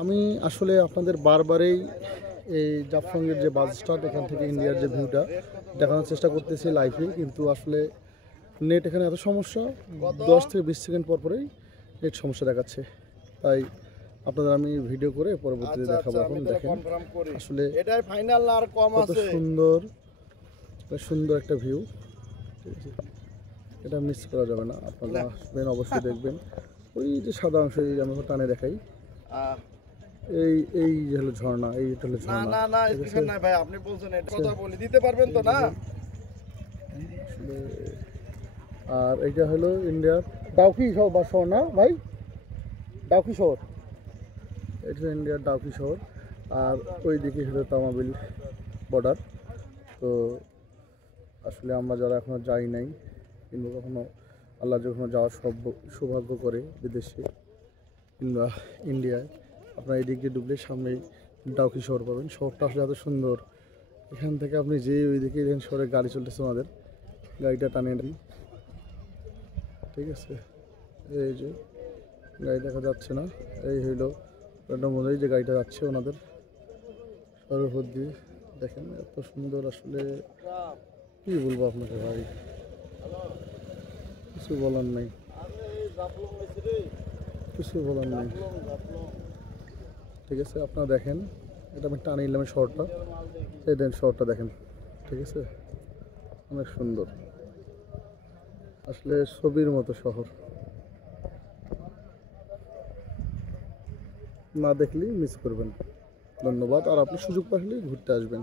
আমি আসলে আপনাদের বারবারই এই জাফলংয়ের যে বাস স্ট্যান্ড এখান থেকে ইন্ডিয়ার যে ভিউটা দেখানোর চেষ্টা করতেছি লাইভে, কিন্তু আসলে নেট এখানে এত সমস্যা, 10 থেকে 20 সেকেন্ড পর পরেই নেট সমস্যা দেখাচ্ছে। তাই আপনাদের আমি ভিডিও করে পরবর্তীতে দেখাবো। এখন দেখেন আসলে এটাই ফাইনাল আর কম কত আছে। সুন্দর একটা ভিউ, ঠিক আছে, এটা মিস করা যাবে না। আপনারা আসবেন, অবশ্যই দেখবেন। ওই যে সাদা অংশ, এই আমি টানে দেখাই, এই এই যে হলো ঝর্ণা, এইটা হলো না ঝর্ণা। না না স্পিকার নাই ভাই, আপনি বলছেন এটা কথা বলি দিতে পারবেন তো না? আসলে আর এইটা হলো ইন্ডিয়ার ডাউকি শহর বা শহর না ভাই, ডাউকি শহর, এটা হলো ইন্ডিয়ার ডাউকি শহর। আর ওই দিকে হলো তামাবিল বর্ডার। তো আসলে আমরা যারা এখনো যাই নাই, কিংবা কখনো আল্লাহ যখন যাওয়ার সৌভাগ্য করে বিদেশে কিংবা ইন্ডিয়ায়, আপনার এই দিক দিয়ে ডুবলে সামনেই ডাউকি শহর পাবেন। শহরটা আসলে এত সুন্দর। এখান থেকে আপনি যে ওই দিকে দেখেন শহরে গাড়ি চলতেছে, আমাদের গাড়িটা টানিয়ে দিন, ঠিক আছে। এই যে গাড়ি দেখা যাচ্ছে না, এই হইলো মধ্যেই যে গাড়িটা যাচ্ছে ওনাদের শহরের উপর দিয়ে। দেখেন এত সুন্দর, আসলে কী বলবো আপনাকে ভাই, কিছু বলার নাই, কিছু বলার নাই, ঠিক আছে। আপনারা দেখেন, এটা আমি টানে নিলাম শহরটা, এই দেন শহরটা দেখেন, ঠিক আছে, অনেক সুন্দর, আসলে ছবির মতো শহর, না দেখলেই মিস করবেন। ধন্যবাদ। আর আপনি সুযোগ পাইলে ঘুরতে আসবেন।